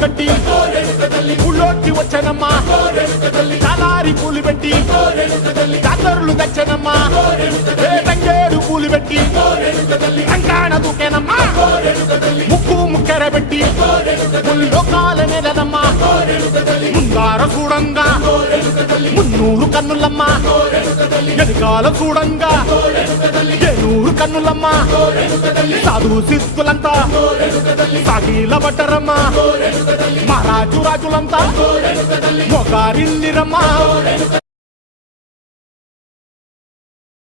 కట్టి ఊళ్ళోకి వచ్చానమ్మా చాలారి పూలు పెట్టి జాతరులు తెచ్చానమ్మా తంగేడు పూలు పెట్టి రంగాణ దూకేనమ్మా ముక్కు ముక్కెర పెట్టి ముల్లోకాల నెలనమ్మా ముందార చూడంగా మున్నూరు కన్నులమ్మా ఎనకాల చూడంగా ఏనూరు కన్నులమ్మా సాధు సిద్ధులంతా సాగిల పట్టరమ్మా మహారాజు రాజులంతా మొగారిల్లిరమ్మా